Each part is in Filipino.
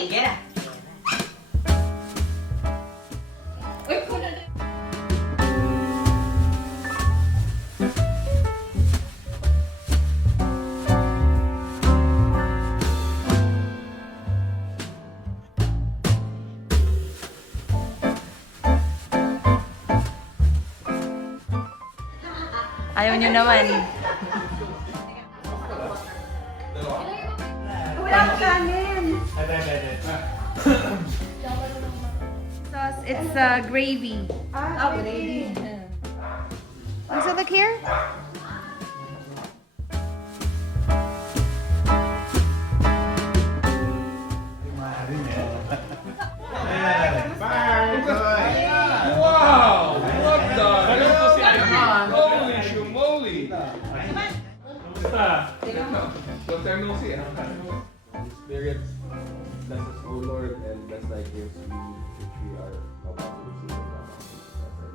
Sige na. Uy, kuna na. Ayaw niyo naman. Wala ko kanin. Sauce, it's gravy. Gravy. Does it look here? Wow! What the? Ganun po si Ivan. Holy shumoli! Kamusta? Long time no see. Spirit, bless us, O Lord, and bless thy gifts which we are about to receive from thou.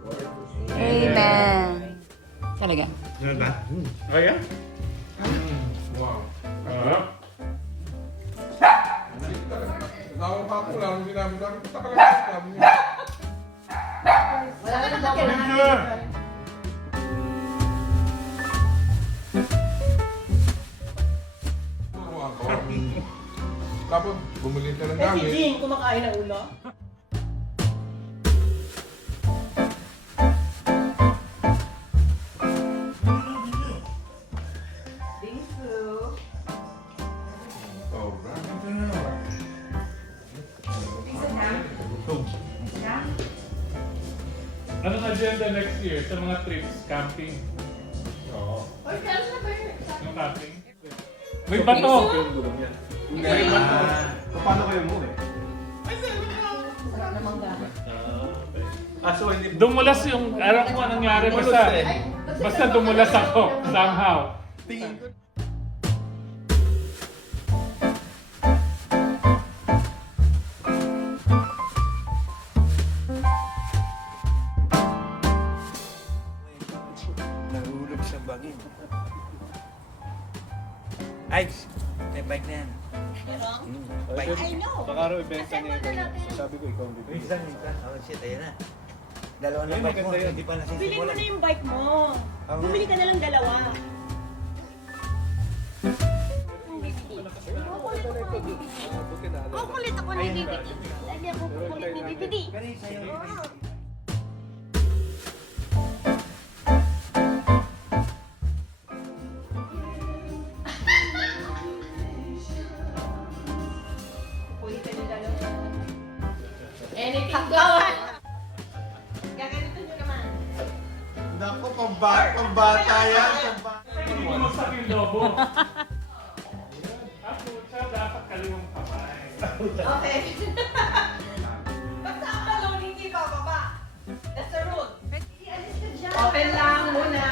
Lord, Amen. Talaga. Oh yeah? Wow. Nakakako lang, hindi namin nakikita ka lang sa kami. Wala ka na kailangan. Tapos, bumili ka ng Eh, si gamit. Jean, kumakain ng ulo. Anong agenda next year sa mga trips? Camping? Oo. Yung camping? May bato! Paano kayo mo eh? So hindi Dumulas yung, alam ko anong nangyari, basta dumulas ako, somehow. tingin ko. Nahulog sa bangin. Ay, may bike na yan. Bike. I know. Baka raw ibenta niya yung sabi ko ikaw ang bibili. Minsan. Oh shit, ayun na. Dalawa na bike mo, hindi pa Bili mo nasisimulan. na yung bike mo. Bumili ka na lang dalawa. Kukulit ako ni Bibi. Lagi ako kukulit ni Bibi. Kanina sa'yo. Anything goes. Gaganito nyo naman. Naku, pambata yan. Hindi bumagsak yung lobo. Ako, siya dapat kaliwang kamay. Okay. Basta ang balon hindi bababa. That's the rule. Open lang muna.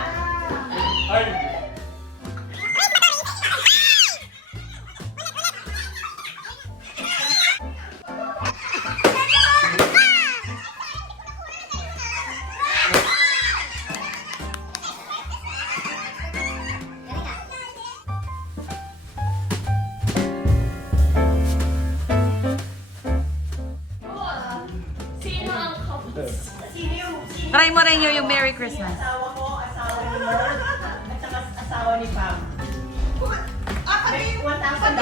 Ay! Try mo rin yung Merry Christmas. Asawa ko, asawa ni Merv, at saka asawa ni Pam. May $1,000.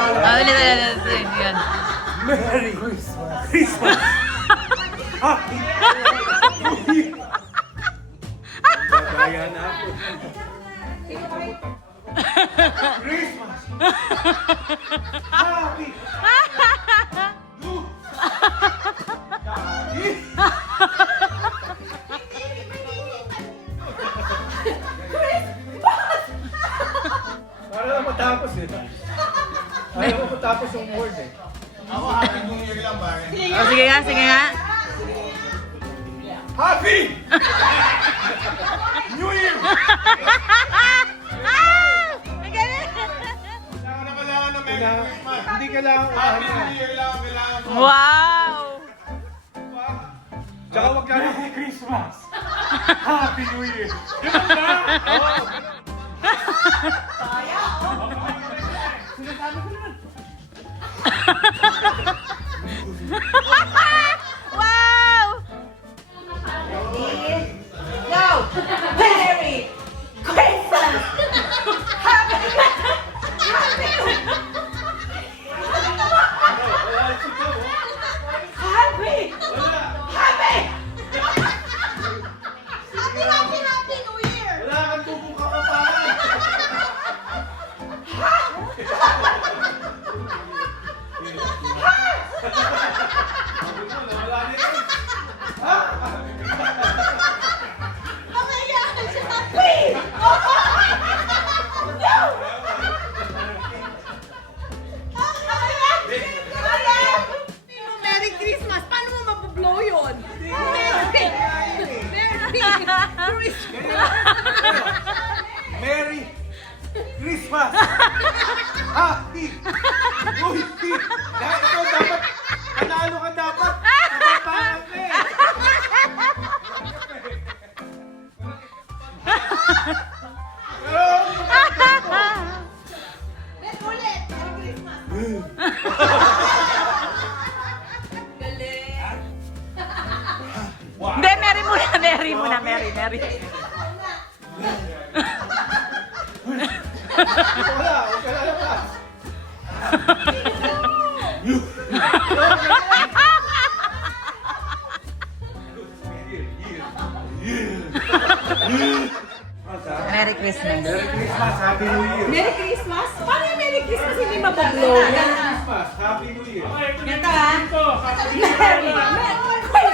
Ulit. Yan. Merry Christmas! Christmas! Happy New Year! Kaya na ako. Christmas! Happy! New! Para na matapos eh. Ayaw ko matapos yung word eh. Ako happy New Year lang ba? Oh, sige nga. Happy! New Year! Ang galing! Kailangan na Merry Christmas. Hindi kailangan Happy New Year lang ang kailangan mo. Wow! Tsaka wag lang Merry Christmas. Happy New Year. Ganun ba? Sinasabi ko naman. Wow! Go! Merry Christmas! Happy Happy! Happy New Year! Wala kang tubong kapapahan! Wala nito! Oh my gosh! Happy! Merry Christmas! Paano mo mapablow yun? Merry Christmas! Happy New Year! Dahil ito dapat, panalo ka dapat! Kapapahan ka eh! Ulit! Merry Christmas! Galing! Hindi, Mary muna, Mary muna, Mary, Mary. Wala, huwag ka lalabas! Merry Christmas. Merry Christmas, Happy New Year! Merry Christmas? Paano yung Merry Christmas hindi mapablow? Merry Christmas, Happy New Year! Ganito ha? Merry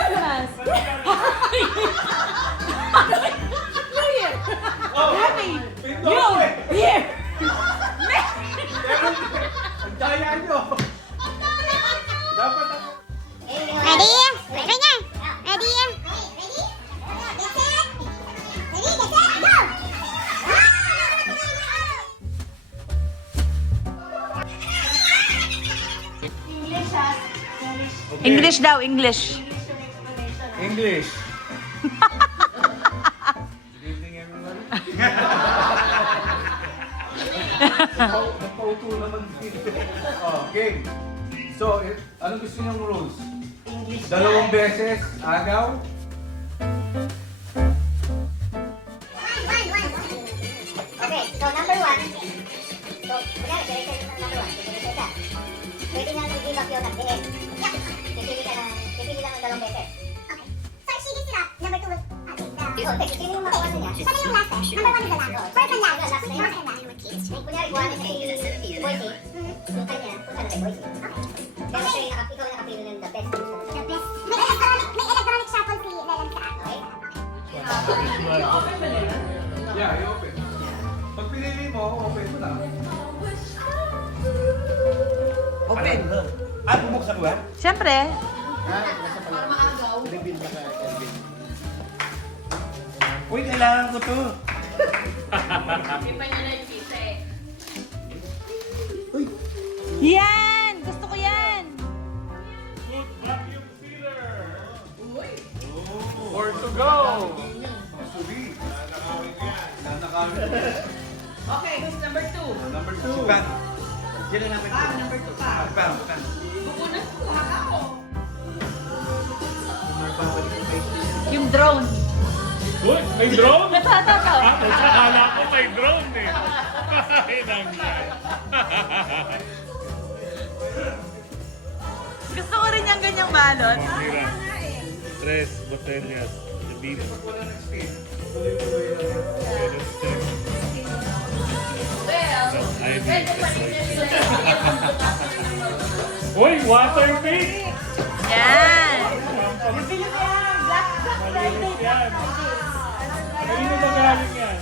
Christmas! New Year! Happy New Year! Ang daya nyo! Dapat ako. Ready? Ready na? Ready? Ready? Get set? Ready? Get set? Go! English ha? English daw, English. English. Good evening, everybody. Napauto naman dito. Oh, game. So, anong gusto niyong rules? English. Dalawang beses, agaw. Okay, so number one. So, kunyari, direction ng number one. Direction ka. Pwede nga mag-give up yun at the end. Yeah. Pipili lang ng dalawang beses. Okay. So, if she gives it up, number two will take sino yung makawasan niya? Siya na yung last eh. Number one is the last. First and last. First and last. Kunyari, kuha na si Boise. Yung kanya, punta na kay Boise. Okay. Pero siya yung ikaw yung nakapili ng the best. The best. May electronic shuffle si Leland sa akin. Okay? Yeah, i-open. Pag pinili mo, open mo lang. Open! Ah, bubuksan ko ba? Siyempre. Uy, kailangan ko to. Yan! Gusto ko yan! Good vacuum sealer. Four to go. Subi. Nanakawin. Okay, who's number two? Number two. Bang! Diyan na namin. Number two ka. Bang! Bang! Kukunan ko, haka ko. Yung drone. Uy, may drone? Natatawa. Akala ko may drone eh. Ay, nangyay. Gusto ko rin yung ganyang balot. Mira. Tres botellas de vino. Pero check. I need Uy, water pick! Yan! Bili mo yan! Black Friday! Malinis yan. Kanino ba galing yan?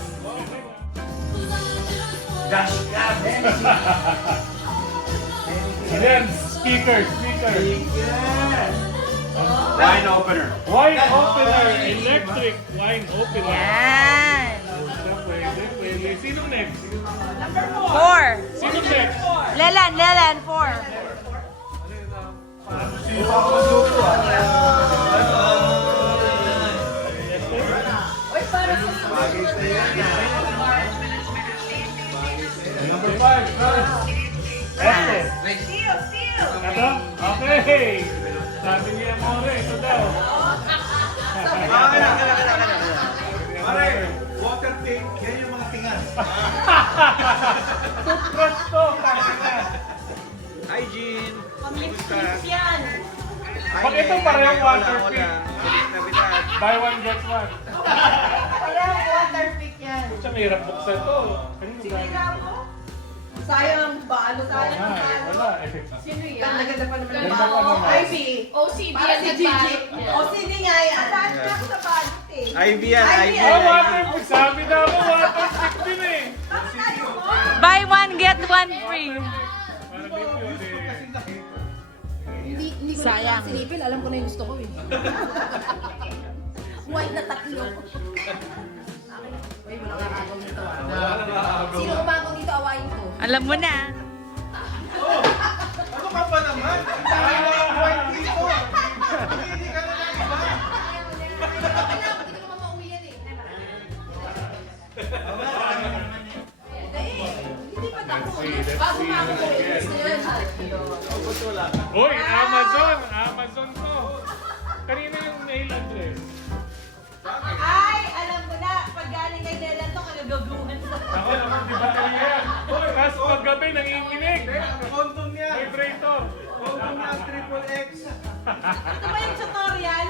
Gosh! Yan, speaker. Wine opener. Wine opener, electric wine opener. Yan! Pwede. Sino next? Number 4. Sino next? Leland, 4. Uy, para sa Number 5, Franz. Este. Steal! Ito? Okay. Sabi ni Amore, ito daw. Pare, water tank, yan yung mga tingan. Toothbrush to, tanga. Hygiene. Pang-lipstick yan. Pag ito parehong water pick. Buy one, get one. Parang water pick yan. Siya may hirap buksan to. Kanino ba? Sayang ba? Ano sayang? Wala. Effect. Sino yan? Ganda-ganda pa naman ang Ganda pa bago. naman. Ivy. OCD Para ang si Gigi. nagbayad. OCD nga yan. Saan na ako sa budget eh? Ivy yan, Ivy. Oh, water pick. Sabi na ako, water pick din eh. Buy one, get one free. Para dito yun eh. Hindi ko Sayang. na sinipil, alam ko na yung gusto ko eh. White na tatlo. Uy, wala kang agaw nito. Sino umagaw dito, awayin ko. Alam mo na. Ano ka ba naman? Dahil na yung white dito. Hindi ka na lang iba. Hindi ko naman mauwi yan eh. Hindi pa tapos. Bago umagaw ko, gusto yun. Uy, Amazon! Amazon to! Kanina yung mail address. Ay, alam ko na. Pag galing kay Nelan to, kagagaguhan ko. Ako naman, di ba kayo yan? Uy, kaso paggabi nanginginig. Kondom niya. Vibrator. Kondom niya, triple X. Ito ba yung tutorial?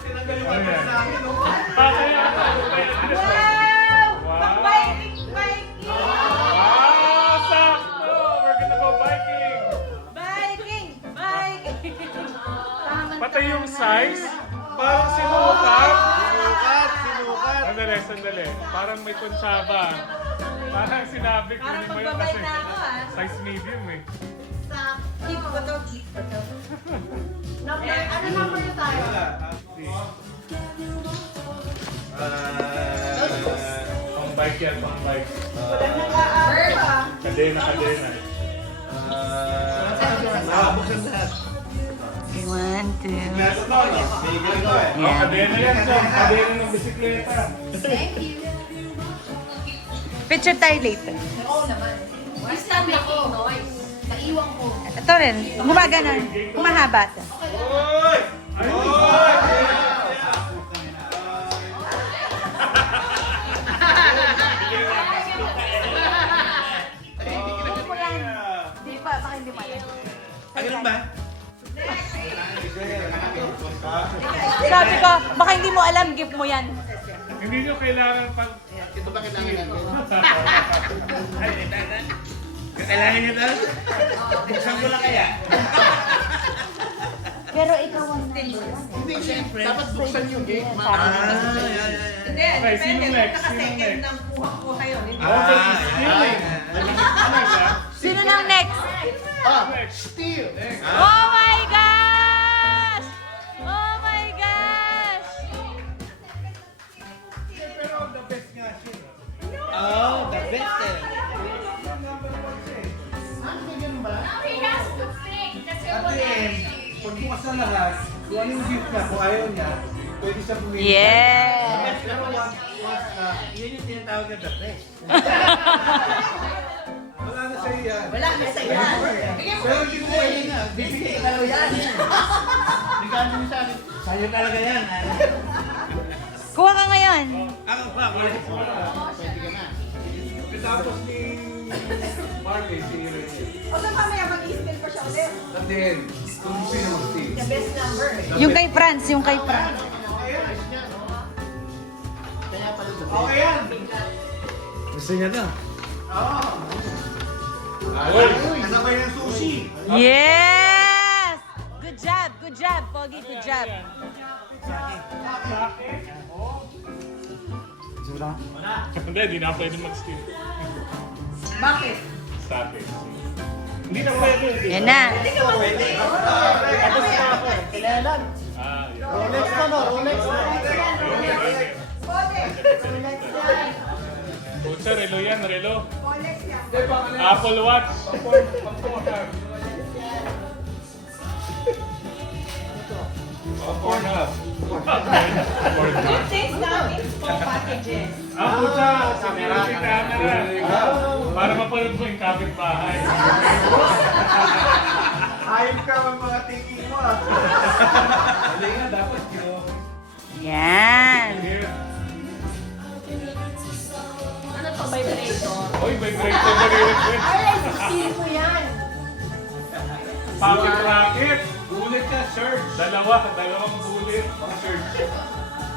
Tinanggal yung address sa akin, oh. Bakit yan? Ano ba yung address mo? Wow! Wow. Pag-biking! Ah, sakto! We're gonna go biking! Biking! Biking! Pati yung size, parang sinukat. Sinukat. Sandali. Parang may konsyaba. Parang sinabi ko Parang ba yun magbabay kasi na ako size medium eh. Sa keep ko to, keep ko to. Number, ano number na tayo? Pang bike yan, pang bike. Wala nang aaral pa. Kadena. Buksan lahat. Okay, 1, 2. Meron to, no? May ganito eh. Oh, kadena yan, John. Kadena ng bisikleta. Thank you. Picture tayo later. Oo naman. Stand ako. Naiwan ko. Ito rin. Gumaganon. Humahaba ito. Oy! Hindi mo yan. Hindi pa. Baka hindi mo yan. Ganun ba? Sabi ko, baka hindi mo alam, gift mo yan. Hindi nyo kailangan pag... Ito ba kailangan natin? Kailangan nyo daw? Buksan ko lang kaya? Pero ikaw ang Hindi, siyempre. Dapat buksan yung gate. Hindi, Okay, depende. sino next? Baka Sino second next? ng kuha yun. Hindi. Also, stealing. Ano ba? Sino nang next? Next. Steal. Oh my gosh! Oh my gosh! Pero the best nga siya. Oh, the best eh. At the end, pag bukas na lahat, kung ano yung gift niya, kung ayaw niya, pwede siya pumili. Yes! Pero once na, Yun yung tinatawag na the best. wala na sa'yo yan. Wala na sa yan. Pero hindi mo pwede na. Bibigay ka lang yan. Regalo mo sa akin. Sa'yo talaga yan. Kuha ka ngayon. Ako pa, wala ko. Pwede ka na. Tapos ni Marley, si Rachel. O saan mamaya mag-i-spell pa siya ulit? At the end, kung sino mag-steal. The best number. Yung kay Franz, yung kay Franz. Okay yan. Gusto niya to. Uy, kasabay ng sushi. Yes! Good job, Pogi, good job. Hindi, di na pwede mag-steal. Bakit? Stop it. Hindi na pwede. Yan na. Tapos na ako. Kailangan. Ah, yun. Rolex na no, Rolex na. Pucha, relo yan, relo. Rolex yan. Apple Watch. Pornhub. Good things namin po packages. Ah, pucha, security camera. Para mapanood mo yung kapitbahay. Hayop ka ng mga tiki mo ah. Mali nga, dapat yun. Yan. Here. Ano to, vibrator? Oy, may break na nare-request. Ay, feel ko yan. Pocket rocket. Ulit ka, search. Dalawang bullet. Mga shirt.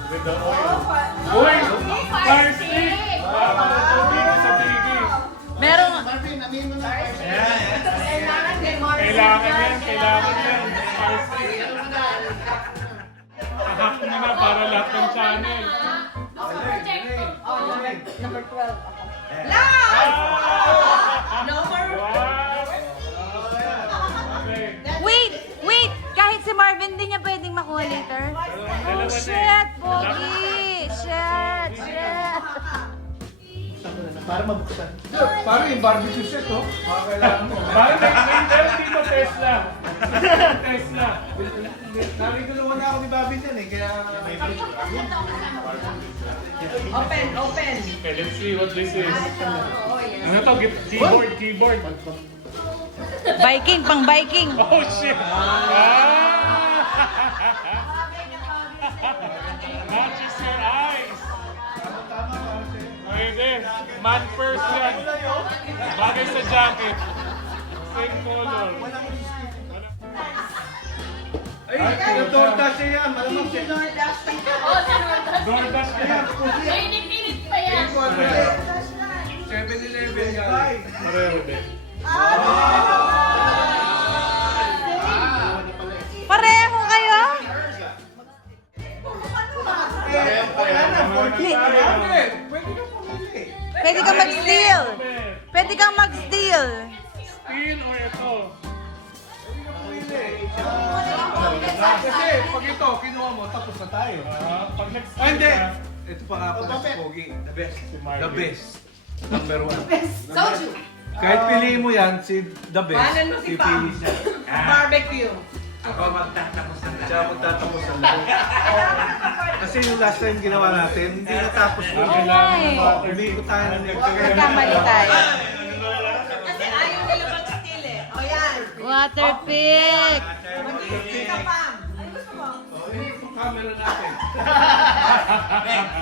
With the oil. Oh, Uy! fire Fire stick. stick! Para sa bigi sa bigi. Merong, Kailangan din, Marvin. Kailangan yan. Fire stick. Ahak mo na para lahat ng channel. Projector. Number 12 ako. Ah! Number Wow! Okay. wait! Kahit si Marvin din niya pwedeng makuha later. Dalawa na eh. Shit, Pogi! Shit! Parang yung barbecue set, oh. Mga kailangan mo. Parang meron dito Tesla. Tesla. Nariguluhan na ako ni Bobby dyan eh, kaya may Open. Okay, let's see what this is. Oh, yes. Ano to? Keyboard. Pang biking. Oh shit! Matches your eyes. Pwede. Man first yan. Bagay sa jacket. Same color. Ay, DoorDash siya yan. Malamang siya. Oh, sinunod. DoorDash ka yan. Init pa yan. 7-Eleven yan. Pareho din. Pareho kayo? Pwede ka pumili. Pwede kang mag-steal. Steel or ito? Kasi pag ito, kinuha mo, tapos na tayo. Pag next Ah, hindi. ka, Ito pa nga pala si Pogi. The best. Si Marvin. The best. Number 1. Soju. Kahit piliin mo yan, si The Best. Bahanan mo si Pam. Pipili siya. Barbecue. Ako magtatapos ng lahat. Siya magtatapos ng lahat. Kasi yung last time ginawa natin, hindi natapos yun. Oo nga eh. Umikot tayo ng Nagkamali tayo. Kasi ayaw nila mag-steal eh. O yan. Water pick. Mag-steal ka, Pam. Ano gusto mo? Yung camera natin.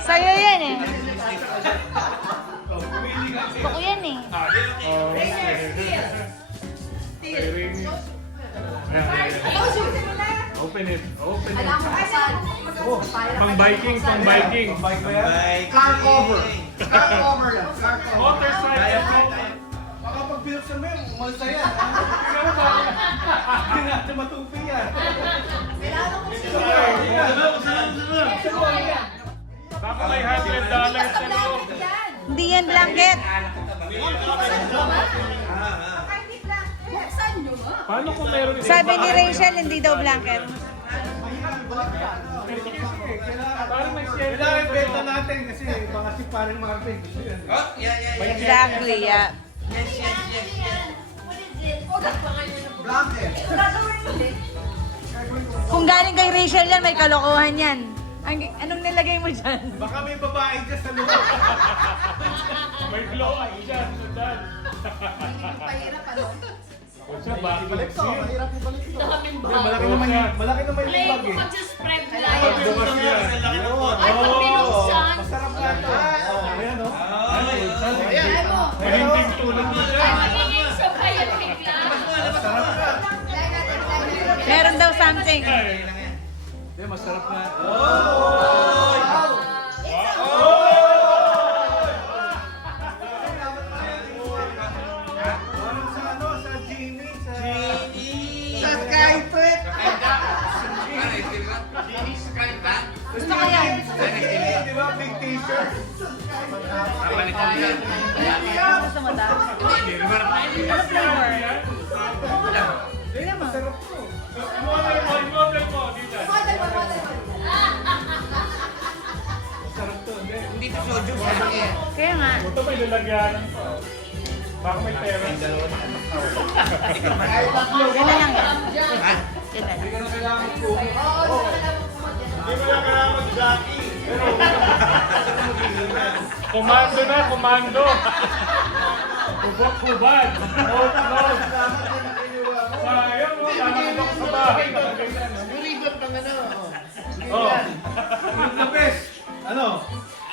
Sa'yo yan eh. Oh, pumili ka. Gusto ko yan eh. Oh, Rainier, steal. Steal. ring. Open it. Alam mo kasan. Pang biking. Bike ba yan? Car cover. Car cover yan. Car cover. Motorcycle. Baka pag binuksan mo yun, umalis na yan. Hindi natin matupi yan. Baka may $100 sa loob. Hindi yan blanket. Buksan nyo ba? Paano kung meron isa? Sabi ni Rachel, hindi daw blanket. Parang may share. Kailangan benta natin kasi baka si Paring Marvin gusto yan. Exactly, yeah. Blanket. Kung galing kay Rachel yan, may kalokohan yan. Anong nilagay mo dyan? Baka may babae dyan sa loob. May glow up dyan. Pahirap ano? O siya, bakit siya? Daming Malaki bawal. naman Play yung bag ko eh. mag-spread Pagbukas light. yan. Ay, pag binuksan. Masarap na ito. Ayan o. Alam mo. Mahinding tulad mo Ay, dyan. magiging sabay at bigla. Masarap na. Meron daw something. Hindi, masarap na. Parang sa ano, sa Genie, sa Skytrip. Gusto ko yan. Di ba, big t-shirt? Gusto mo daw? Ano flavor? Masarap to. I-model mo, dito. Masarap to. Hindi. Kaya nga. Ito may lalagyanan pa. Baka may pera. Yan na lang yan. Yan na Hindi lang. ka na kailangan po. Hindi mo lang kailangan mag-jockey. Komando na, komando. Hubad. Sayang mo. Tama sa bahay. Nakaganyan. Ribbon pang ano. Oh. Yung the best. Ano?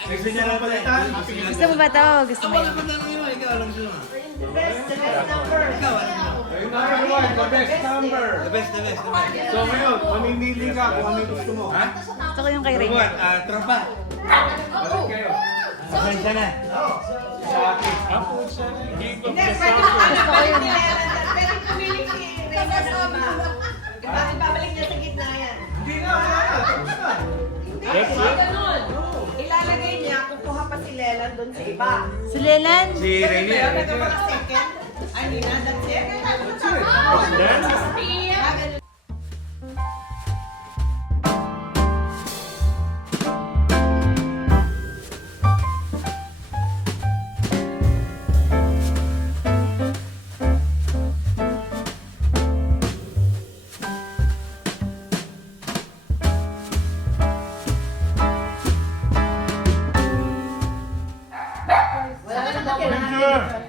Gusto niya lang palitan? Gusto mo ba to? Gusto mo yun? Yung number one, the best number. The best. So ngayon, mamimili ka kung ano yung gusto mo. Ha? Gusto ko yung kay Ray. Tropa. Balik kayo. Pasensya na. Sa akin. Ako siya. King of Hindi, the pwede South. ko babalik ni Aaron. Pero pumili si Reyna ng iba. Bakit babalik niya sa gitna yan? Hindi na, wala na. Tapos na. That's it. Ganun. Ilalagay niya, kukuha pa si Leland doon sa iba. Si Lelan? Si Rene. Pero nagkapaka-second. Ay, hindi na. That's it. Then, Ah, ganun. picture.